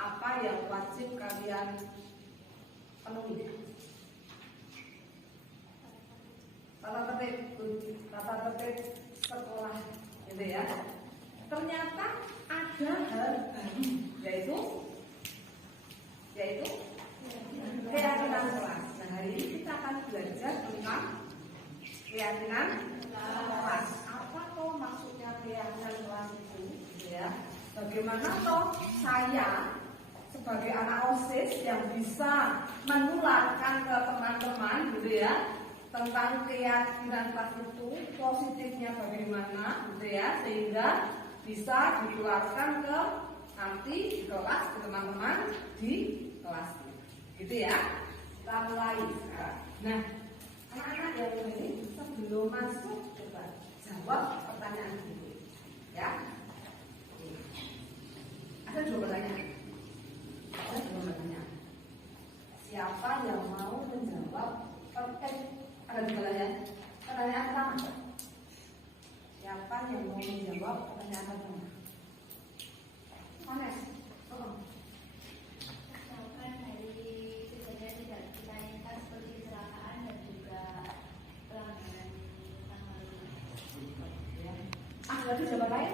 Apa yang wajib kalian penuhi? Tata tertib sekolah, gitu ya. Ternyata ada hal baru, yaitu keyakinan kelas. Nah, hari ini kita akan belajar tentang keyakinan kelas. Apa toh maksudnya keyakinan kelas itu? Gitu ya. Bagaimana toh saya sebagai anak OSIS yang bisa menularkan ke teman-teman, gitu ya, tentang keyakinan kelas itu positifnya bagaimana, gitu ya, sehingga bisa ditularkan ke nanti di kelas ke teman-teman di kelas, gitu ya. Kita mulai sekarang. Nah, anak-anak yang ini sebelum masuk coba jawab pertanyaan ini, ya. Ada dua pertanyaan. Siapa yang mau menjawab? Ada dua pertanyaan. Pertanyaan pertama. Siapa yang mau menjawab pertanyaan pertama? Ones, tolong. Misalkan dari kejadian tidak kita inginkan seperti kecelakaan dan juga pelanggaran tanggal 5. Ada lagi jawaban lain?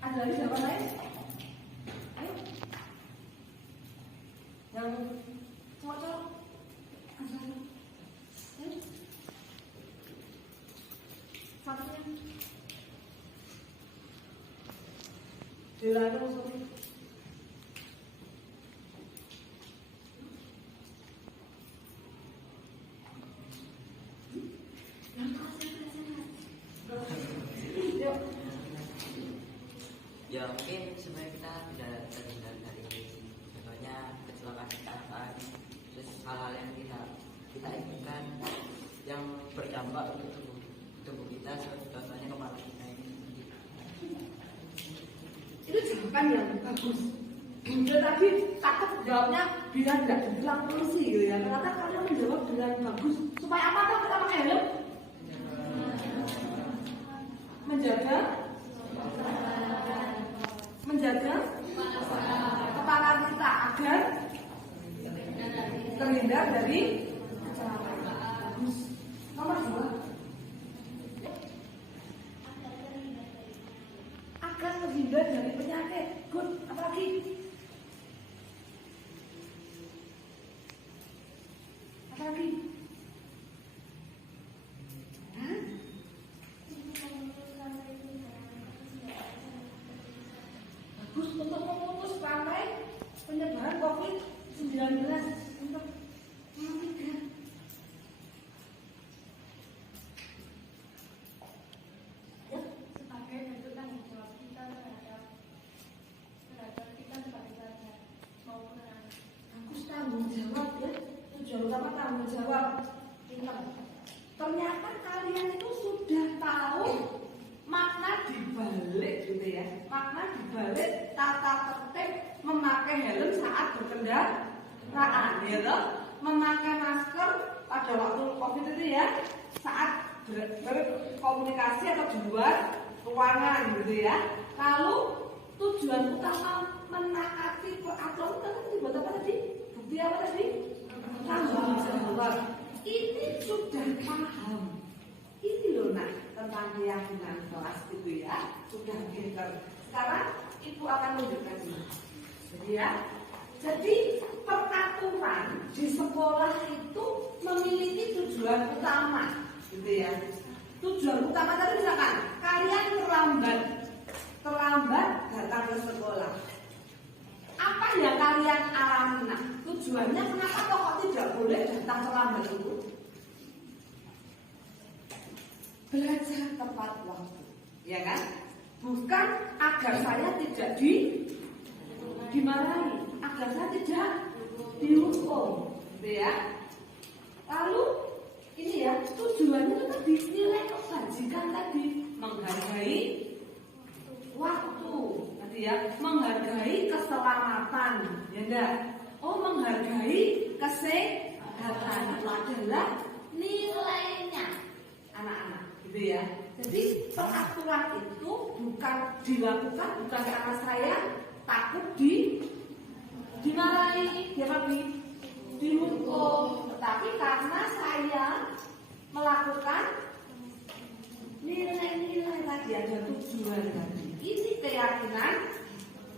Ada lagi jawaban lain? Ayo. Yang cocok. Satunya. Dilano sorry. Ya mungkin sebenarnya kita tidak terhindar dari contohnya kecelakaan, terus hal-hal yang kita inginkan yang berdampak untuk tubuh kita, contohnya kepala kita ini. Itu jawaban yang bagus. Dia tadi takut jawabnya biar tidak dibilang polisi, gitu ya. Ternyata kalian menjawab dengan bagus. Supaya apa tuh kita pakai helm? Menjaga kepala kita agar terhindar dari kecelakaan. Nomor 2, agar terhindar dari penyakit. Good. Apa lagi? Apa lagi? Bagus untuk memutus rantai penyebaran COVID-19 untuk mematikan. Ya, Sebagai bentuk tanggung jawab kita terhadap kita sebagai pelajar maupun anak. bagus tanggung jawab ya. Tujuan utama tanggung jawab. Pintar. Ternyata kalian itu sudah tahu makna dibalik, gitu ya. Makna dibalik tata tertib memakai helm saat berkendaraan, ya loh. Memakai masker pada waktu COVID itu ya, saat berkomunikasi atau di luar ruangan, gitu ya. Lalu tujuan utama menaati peraturan tadi buat apa tadi? Bukti apa tadi? Tanggung jawab. Ini sudah paham. Ini loh nak tentang keyakinan kelas itu ya, sudah pinter. Sekarang ibu akan menunjukkan ini. Jadi peraturan di sekolah itu memiliki tujuan utama, gitu ya. Tujuan utama tadi misalkan kalian terlambat datang ke sekolah. Apa yang kalian alami? Nah, tujuannya kenapa kok tidak boleh datang kita terlambat itu? Belajar tepat waktu, ya kan? Bukan agar saya tidak dimarahi, agar saya tidak dihukum, gitu ya. Lalu ini ya tujuannya itu tadi nilai kebajikan tadi, menghargai waktu, tadi ya, menghargai keselamatan, ya enggak? Oh, menghargai kesehatan itu adalah nilainya, anak-anak, gitu ya. Jadi peraturan itu bukan dilakukan bukan karena saya takut dimarahi, dihukum, tetapi karena saya melakukan nilai-nilai tadi, ada tujuan tadi. Ini keyakinan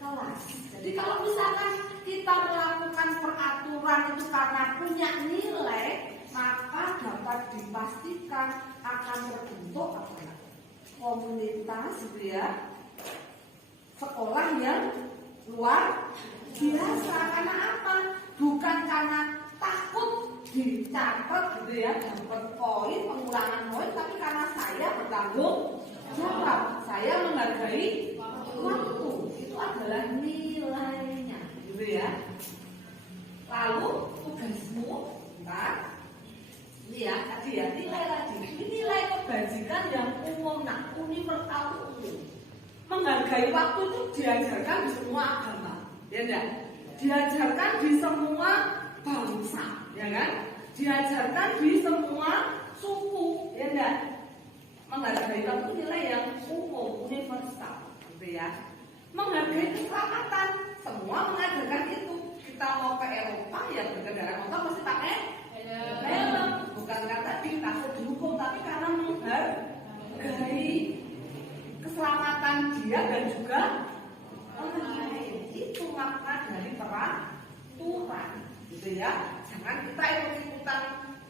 kelas. Jadi kalau misalkan kita melakukan peraturan itu karena punya nilai, maka dapat dipastikan akan terbentuk apa ya? Komunitas, gitu ya, sekolah yang luar biasa. Karena apa? Bukan karena takut dicatat, gitu ya, dapat poin, pengulangan poin, tapi karena saya bertanggung jawab, saya menghargai waktu. Itu adalah nilainya, gitu ya. Lalu tugasmu, bentar. Ini ya, tadi ya, nilai tadi. Ini nilai kebajikan yang umum, universal umum. Menghargai waktu itu diajarkan di semua agama, ya enggak? Diajarkan di semua bangsa, ya kan? Diajarkan di semua suku, ya enggak? Menghargai waktu nilai yang umum, universal, gitu ya. Menghargai keselamatan, semua mengajarkan itu. Kita mau ke Eropa ya berkendara motor mesti pakai helm. Bukan karena tadi takut dihukum, tapi karena menghargai keselamatan dia dan juga orang lain. Itu makna dari peraturan, gitu ya. Jangan kita ikut-ikutan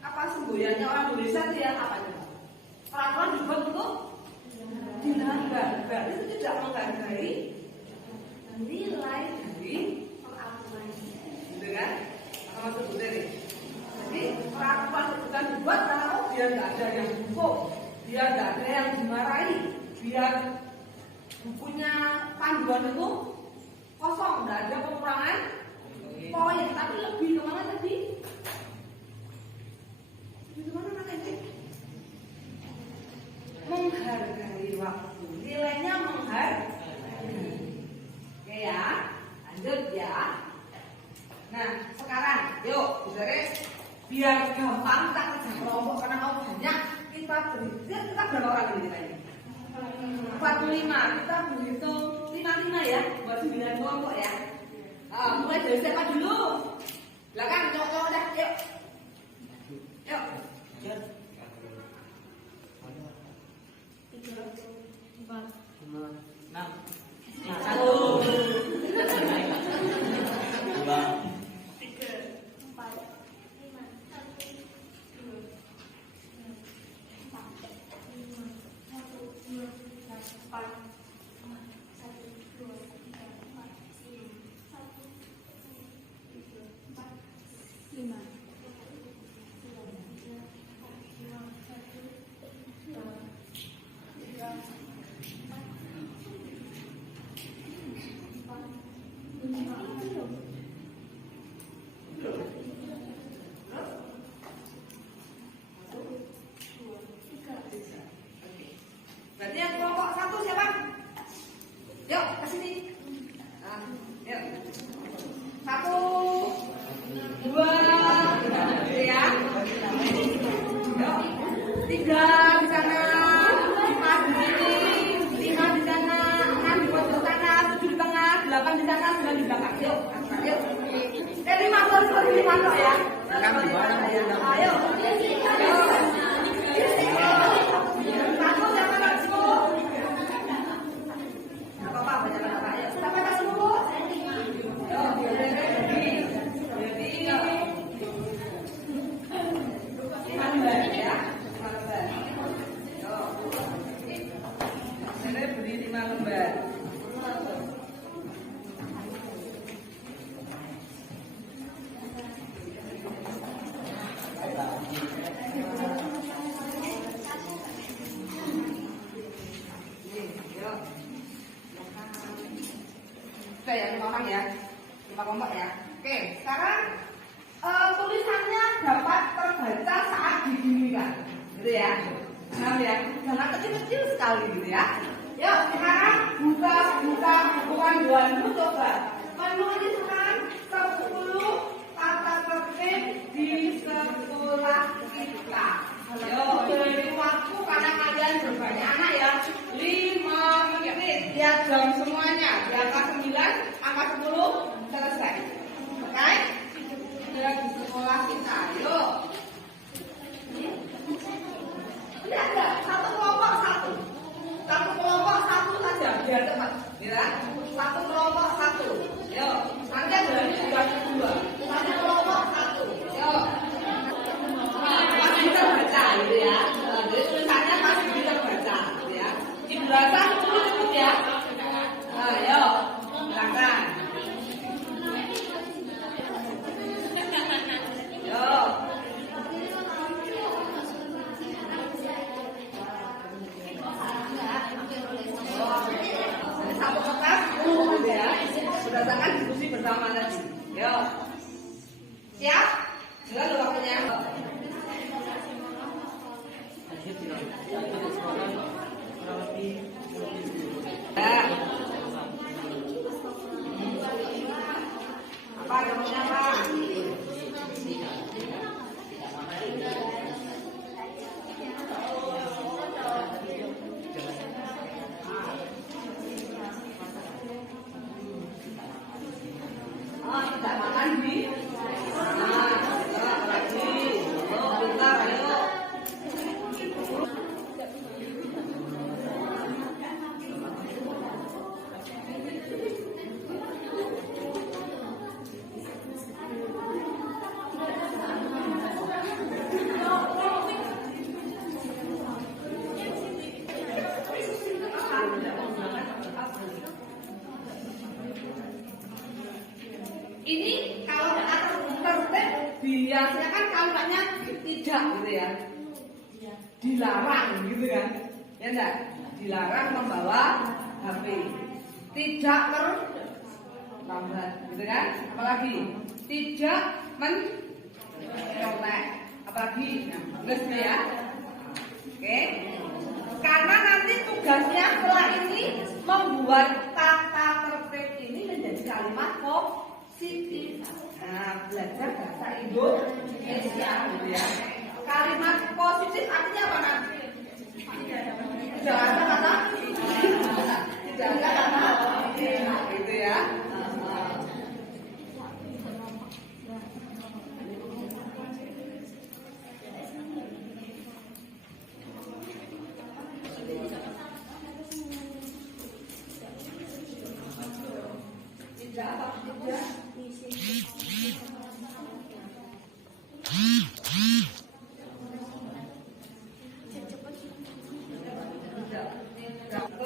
apa semboyannya orang Indonesia itu ya, apa itu? Peraturan dibuat untuk dilanggar. Berarti itu tidak menghargai nilai dari peraturan, gitu kan? Apa maksud Bu Teri? Jadi peraturan itu kan dibuat karena biar nggak ada yang hukum, biar nggak ada yang dimarahi, biar bukunya panduan itu kosong, nggak ada pengurangan poin, tapi lebih kemana tadi? Lebih kemana nanti? Menghargai waktu, nilainya menghargai. Oke ya, lanjut ya. Nah sekarang, yuk Bu Teres, biar gampang kita kerja kelompok karena kalau banyak kita beri. Kita berapa orang ini tadi? 45. Kita berhitung 55 ya, buat 9 kelompok ya. Mulai dari siapa dulu? Belakang, cowok-cowok dah, yuk. Yuk. 3, 4, 6. 1, 2, Berarti yang kelompok 1 siapa? Yuk, ke sini. Nah, yuk. 1, 2, ya. Yuk. 3 di sana, 4 di sini, 5 di sana, 6 di pojok sana, 7 di tengah, 8 di sana, 9 di belakang. Yuk, yuk. 5 masuk ya. Ayo. Oke ya, 5 orang ya. 5 kelompok ya. Oke, sekarang tulisannya dapat terbaca saat didinginkan. Gitu ya. Nah, ya. Jangan kecil-kecil sekali gitu ya. Yuk, sekarang buka bukuan buanmu coba. Menulis sekarang 10 tata tertib di sekolah kita. Yuk, beri waktu karena kalian berbanyak anak ya. 5 menit. Lihat jam semuanya. Di angka 9, angka 10 selesai. Oke? Sudah di sekolah kita. Yuk. Lihat enggak? Satu kelompok satu. Satu kelompok satu saja biar cepat. Ya. Satu kelompok satu. Yuk. Nanti ada juga kedua. Satu kelompok satu. Yuk. Masih bisa baca gitu ya. Jadi tulisannya masih bisa baca gitu ya. Dibaca cukup ya. Ayo, silakan. Yuk. Satu kertas, ya. Berdasarkan diskusi bersama tadi. Yuk. Siap? Jelas loh waktunya. Ya. Apa namanya apa? Tidak makan di lagi. Oh, bentar, ayo. Ini kalau tertib biasanya kan kalimatnya tidak gitu ya, dilarang gitu kan, ya enggak? Dilarang membawa HP, tidak terlambat gitu kan? Apalagi tidak mencolek, apalagi tulis ya. Oke, karena nanti tugasnya setelah ini membuat tata tertib ini menjadi kalimat positif. Nah, belajar bahasa Indonesia gitu ya. Kalimat positif artinya apa kan? Tidak ada kata tidak ada kata gitu ya. Tidak apa tidak.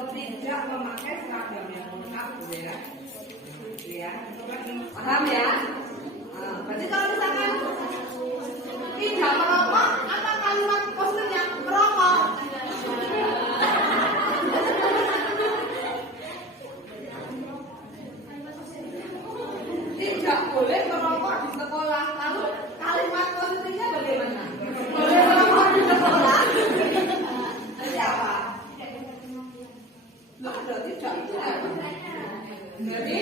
Tidak memakai seragam yang lengkap, ya. Ya, paham ya? Berarti kalau misalkan tidak merokok, apa kalimat positifnya? Merokok. Tidak boleh merokok di sekolah. Lalu kalimat positifnya bagaimana? Boleh merokok di sekolah? Jadi apa? Loh, berarti tidak itu apa? Jadi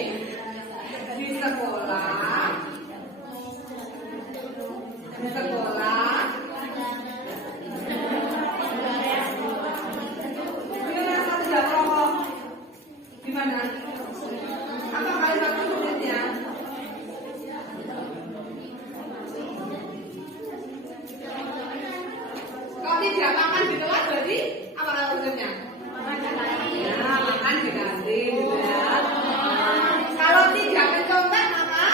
di sekolah gimana tidak merokok? Gimana? Apa kalimat positifnya? Kalau tidak makan di kelas berarti apa maksudnya? Ya, makan di kantin gitu ya. Kalau tidak mencontek maka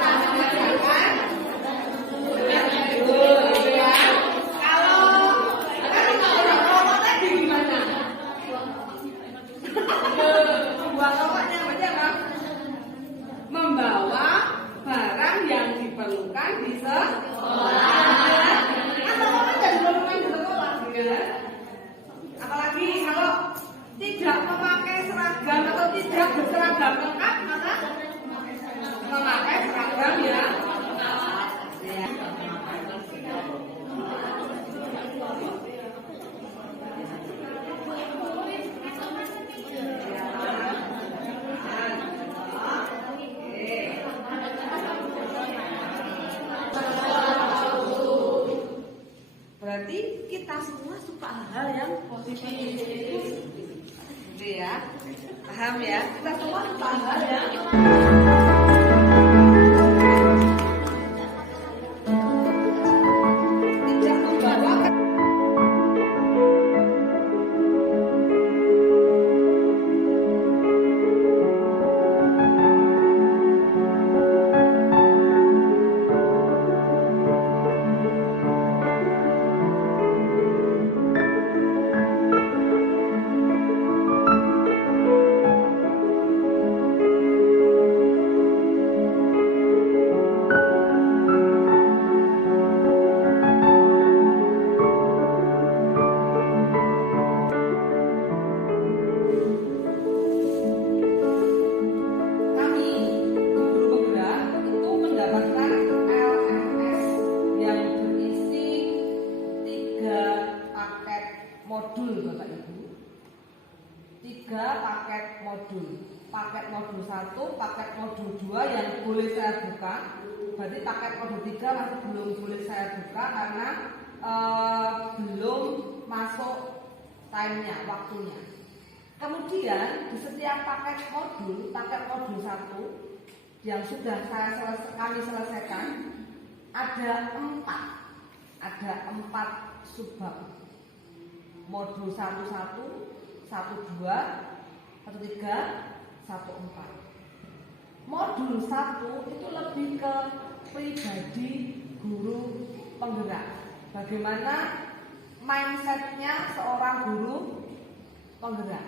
mengerjakan gitu ya. Kalau tidak merokok tadi gimana? Buang rokoknya berarti apa? Membawa barang yang diperlukan di sekolah. Atau kan jadi bermain di sekolah, kan? Apalagi kalau tidak memakai seragam atau tidak berseragam lengkap, maka memakai seragam ya. Berarti kita semua suka hal yang positif. Gitu ya. Paham ya? Kita semua suka hal yang tidak membawa kami di Guru Penggerak itu mendapatkan LMS yang berisi 3 paket modul, Bapak Ibu. 3 paket modul. Paket modul 1, paket modul 2 yang boleh saya buka. Berarti paket modul 3 masih belum boleh saya buka karena belum masuk time-nya, waktunya. Kemudian di setiap paket modul 1 yang sudah kami selesaikan ada 4 subbab. Modul 11, 12, 13, 14. Modul 1 itu lebih ke pribadi guru penggerak. Bagaimana mindsetnya seorang guru penggerak.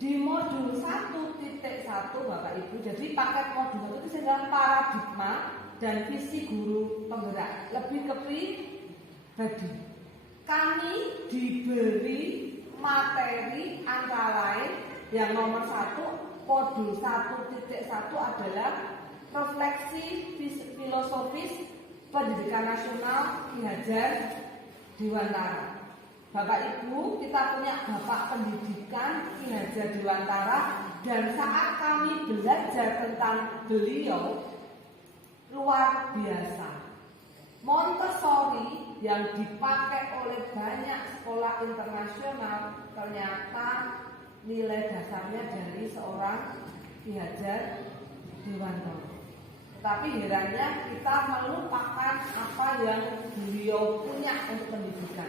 Di modul 1.1 Bapak Ibu, jadi paket modul 1 itu adalah paradigma dan visi guru penggerak, lebih ke pribadi. Kami diberi materi antara lain yang nomor 1, modul 1.1 adalah refleksi filosofis pendidikan nasional Ki Hajar Dewantara. Bapak Ibu, kita punya Bapak Pendidikan Ki Hajar Dewantara, dan saat kami belajar tentang beliau luar biasa. Montessori yang dipakai oleh banyak sekolah internasional ternyata nilai dasarnya dari seorang Ki Hajar Dewantara. Tapi herannya kita melupakan apa yang beliau punya untuk pendidikan.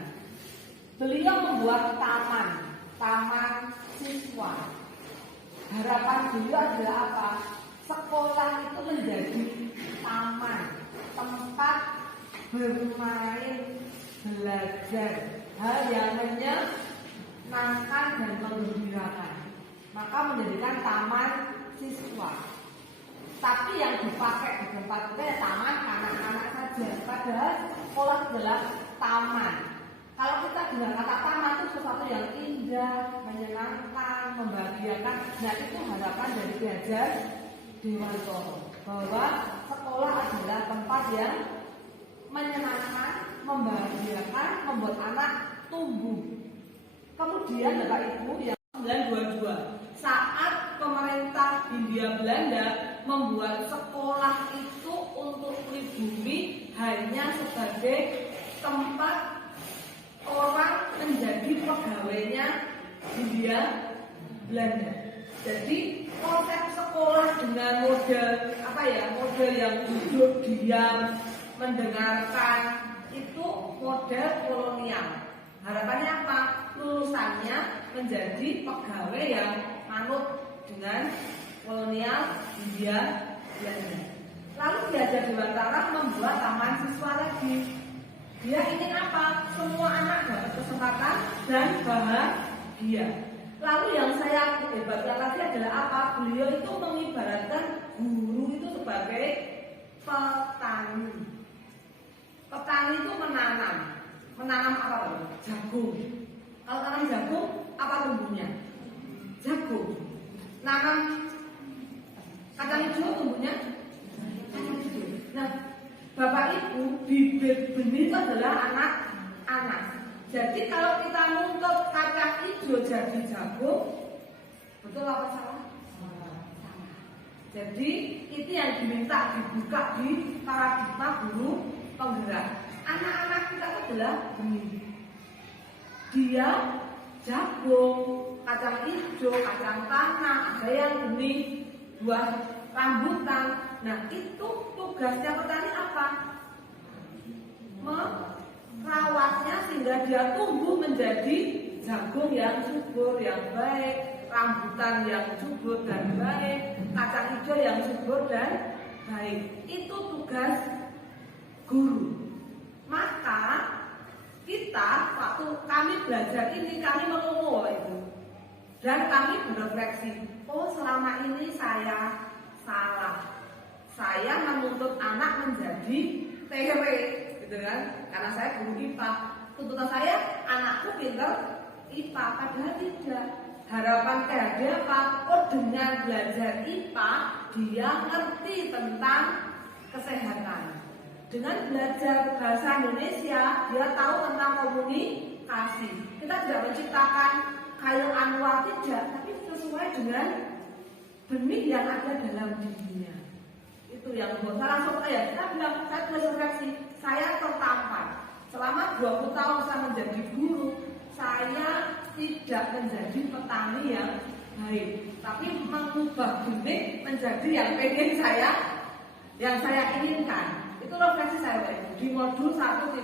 Beliau membuat taman siswa. Harapan beliau adalah apa? Sekolah itu menjadi taman, tempat bermain, belajar, hal yang menyenangkan dan menggembirakan. Maka menjadikan taman siswa. Tapi yang dipakai di tempat itu ya taman anak-anak saja. Padahal sekolah adalah taman. Kalau kita bilang kata taman itu sesuatu yang indah, menyenangkan, membahagiakan. Nah itu harapan dari Ki Hajar Dewantara, bahwa sekolah adalah tempat yang menyenangkan, membahagiakan, membuat anak tumbuh. Kemudian Bapak Ibu yang 1922 saat pemerintah Hindia Belanda membuat sekolah itu untuk pribumi hanya sebagai tempat orang menjadi pegawainya Hindia Belanda. Jadi konsep sekolah dengan model model yang duduk diam mendengarkan itu model kolonial. Harapannya apa? Lulusannya menjadi pegawai yang manut dengan kolonial Hindia Belanda. Lalu Ki Hajar Dewantara membuat taman siswa lagi. Dia ingin apa? Semua anak dapat kesempatan dan bahagia. Lalu yang saya hebatkan lagi adalah apa? Beliau itu mengibaratkan guru itu sebagai petani. menanam apa Bapak? Jagung. Kalau tanam jagung, apa tumbuhnya? Jagung. Nanam kacang hijau tumbuhnya kacang hijau. Nah, Bapak Ibu, bibit benih itu adalah anak-anak. Jadi kalau kita nuntut kacang hijau jadi jagung, betul apa salah? Salah. Jadi itu yang diminta dibuka di paradigma guru penggerak. Anak-anak kita adalah benih. Dia jagung, kacang hijau, kacang tanah, ada yang benih, buah rambutan. Nah itu tugasnya petani apa? Merawatnya sehingga dia tumbuh menjadi jagung yang subur, yang baik, rambutan yang subur dan baik, kacang hijau yang subur dan baik. Itu tugas guru. Maka kita waktu kami belajar ini kami mengukur itu dan kami berefleksi. Oh selama ini saya salah. Saya menuntut anak menjadi tere, gitu kan? Karena saya guru IPA. Tuntutan saya anakku pintar IPA, padahal tidak. Harapan dia apa? Oh dengan belajar IPA dia ngerti tentang kesehatan. Dengan belajar bahasa Indonesia dia tahu tentang komunikasi. Kita tidak menciptakan kayu anwar tidak, tapi sesuai dengan benih yang ada dalam dirinya. Itu yang membuat saya langsung kita bilang, saya tulis refleksi, saya tertampar. Selama 20 tahun saya menjadi guru, saya tidak menjadi petani yang baik, tapi mengubah benih menjadi yang pengen saya, yang saya inginkan. Itu refleksi saya di modul 1.1.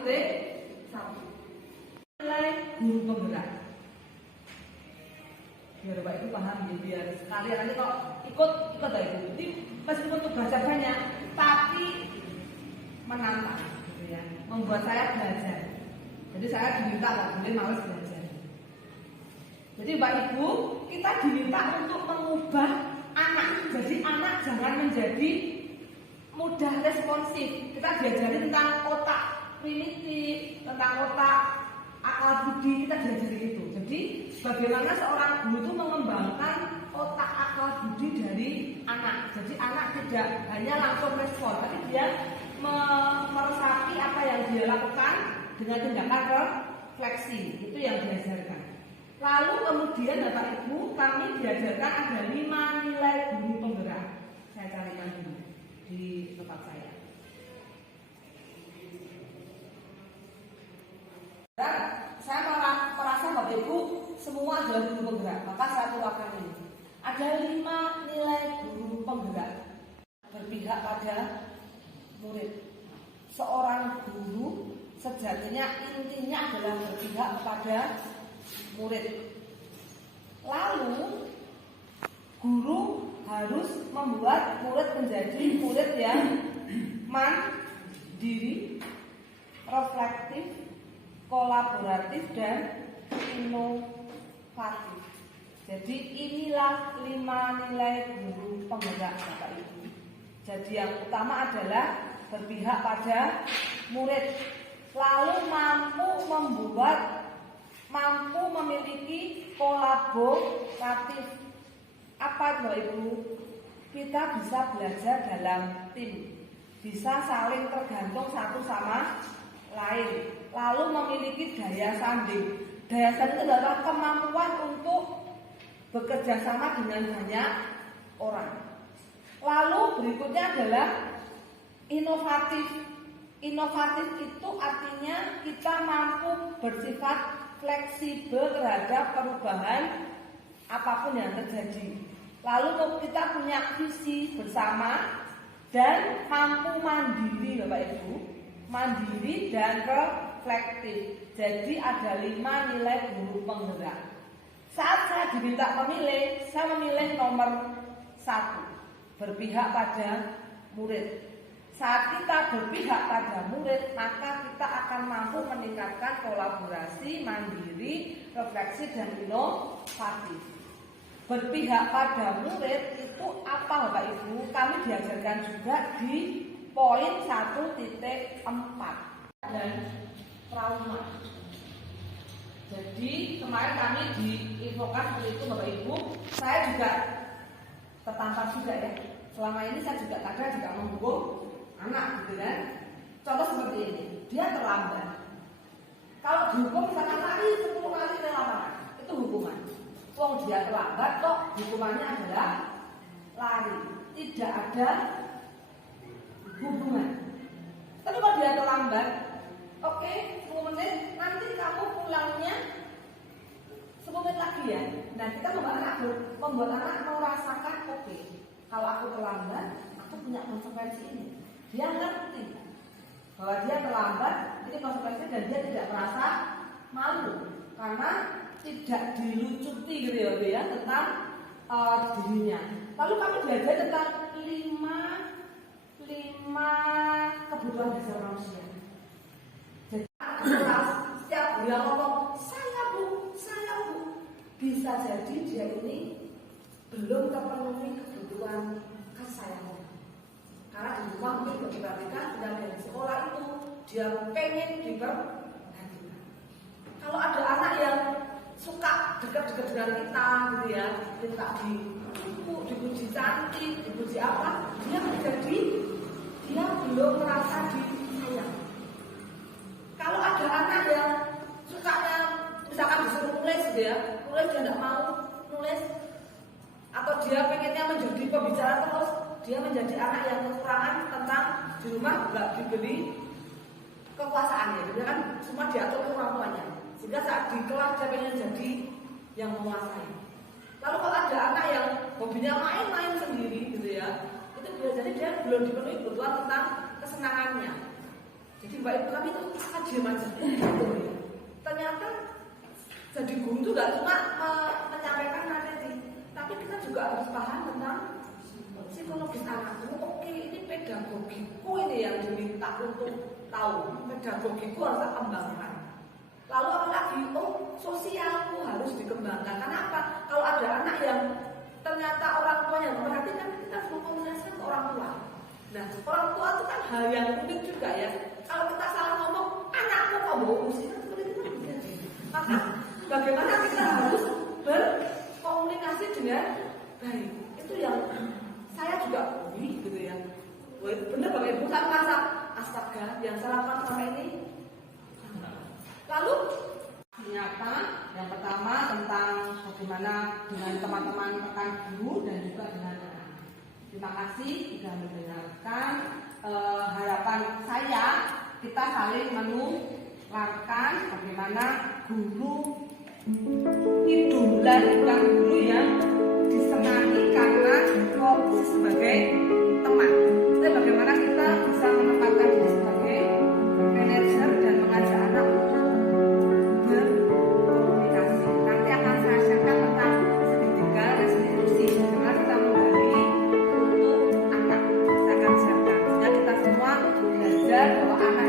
Nilai guru penggerak. Biar Bapak Ibu paham ya, biar sekalian nanti kok ikut dari Ibu. Jadi meskipun tugas banyak, tapi menantang, gitu ya, membuat saya belajar. Jadi saya diminta nggak boleh malas belajar. Jadi Bapak Ibu, kita diminta untuk mengubah anak. Jadi anak jangan menjadi mudah responsif. Kita diajari tentang otak primitif, tentang otak akal budi, kita diajari itu. Jadi bagaimana seorang guru itu mengembangkan otak akal budi dari anak. Jadi anak tidak hanya langsung respon, tapi dia meresapi apa yang dia lakukan dengan tindakan refleksi. Itu yang diajarkan. Lalu kemudian Bapak Ibu, kami diajarkan ada 5 nilai guru penggerak. Saya carikan dulu di tempat saya. Dan saya merasa Bapak Ibu semua adalah guru penggerak, maka saya keluarkan ini. Ada 5 nilai guru penggerak. Berpihak pada murid. Seorang guru sejatinya intinya adalah berpihak kepada murid. Lalu guru harus membuat murid menjadi murid yang mandiri, reflektif, kolaboratif, dan inovatif. Jadi inilah 5 nilai guru penggerak Bapak Ibu. Jadi yang utama adalah berpihak pada murid, lalu mampu memiliki kolaboratif. Apa Bapak Ibu? Kita bisa belajar dalam tim, bisa saling tergantung satu sama lain, lalu memiliki daya sanding. Daya sanding itu adalah kemampuan untuk bekerja sama dengan banyak orang. Lalu berikutnya adalah inovatif. Inovatif itu artinya kita mampu bersifat fleksibel terhadap perubahan apapun yang terjadi. Lalu kita punya visi bersama dan mampu mandiri Bapak Ibu, mandiri dan reflektif. Jadi ada 5 nilai guru penggerak. Saat saya diminta memilih, saya memilih nomor 1, berpihak pada murid. Saat kita berpihak pada murid, maka kita akan mampu meningkatkan kolaborasi, mandiri, refleksi, dan inovatif. Berpihak pada murid itu apa Bapak Ibu? Kami diajarkan juga di poin 1.4. Dan trauma. Jadi kemarin kami diinfokan seperti itu Bapak Ibu. Saya juga tertampar juga ya. Selama ini saya juga kadang juga menghukum anak gitu kan. Contoh seperti ini, dia terlambat. Kalau dihukum misalkan lari 10 kali ke lapangan, itu hukuman. Wong dia terlambat kok hukumannya adalah lari, tidak ada hubungan. Tapi kalau dia terlambat, oke, 10 menit, nanti kamu pulangnya 10 menit lagi ya. Nah kita membuat anak merasakan oke, kalau aku terlambat, aku punya konsekuensi ini. Dia ngerti bahwa dia terlambat, ini konsekuensinya dan dia tidak merasa malu karena tidak dilucuti gitu ya tentang dirinya. Lalu kami belajar tentang 5 kebutuhan dasar manusia. Jadi setiap dia ngomong saya bu, bisa jadi dia ini belum terpenuhi kebutuhan kesayangan. Karena di rumah mungkin diperhatikan dan dari sekolah itu dia pengen diperhatikan. Kalau ada anak yang suka dekat-dekat dengan kita gitu ya, minta dipuji cantik, dipuji apa, dia menjadi dia belum merasa disayang. Kalau ada anak yang sukanya misalkan disuruh nulis gitu ya, nulis dia tidak mau nulis, atau dia pengennya menjadi pembicara terus, dia menjadi anak yang kekurangan tentang di rumah nggak diberi kekuasaan ya, dia kan semua diatur oleh orang tuanya, sehingga saat di kelas dia pengen jadi yang menguasai. Lalu kalau ada anak yang hobinya main-main sendiri gitu ya, itu biasanya dia belum dipenuhi kebutuhan tentang kesenangannya. Jadi Mbak Ibu kami itu sangat diam aja gitu ya. Ternyata jadi guru itu gak cuma menyampaikan materi, tapi kita juga harus paham tentang psikologis anak. Oke, ini pedagogiku ini yang diminta untuk tahu. Pedagogiku harus saya kembangkan. Lalu apalagi, sosialku harus dikembangkan. Kenapa? Kalau ada anak yang ternyata orang tua yang memperhatikan, kita harus mengkomunikasikan ke orang tua. Nah, orang tua itu kan hal yang unik juga ya. Kalau kita salah ngomong, anakku kok mau usia seperti itu kan bisa. Maka bagaimana kita harus berkomunikasi dengan baik. Itu yang saya juga gitu ya. Wah, itu benar Bapak Ibu, saya merasa astaga yang saya lakukan selama ini. Lalu ternyata yang pertama tentang bagaimana dengan teman-teman rekan guru dan juga dengan anak. Terima kasih sudah mendengarkan. Harapan saya kita saling menularkan bagaimana guru idola kita guru yang disenangi karena profesi sebagai teman. Dan bagaimana kita bisa menempatkan diri sebagai manajer dan mengajak anak untuk berkomunikasi. Nanti akan saya sharekan tentang segitiga restitusi. Bagaimana kita menggali untuk anak. Saya akan sharekan. Sehingga kita semua belajar bahwa anak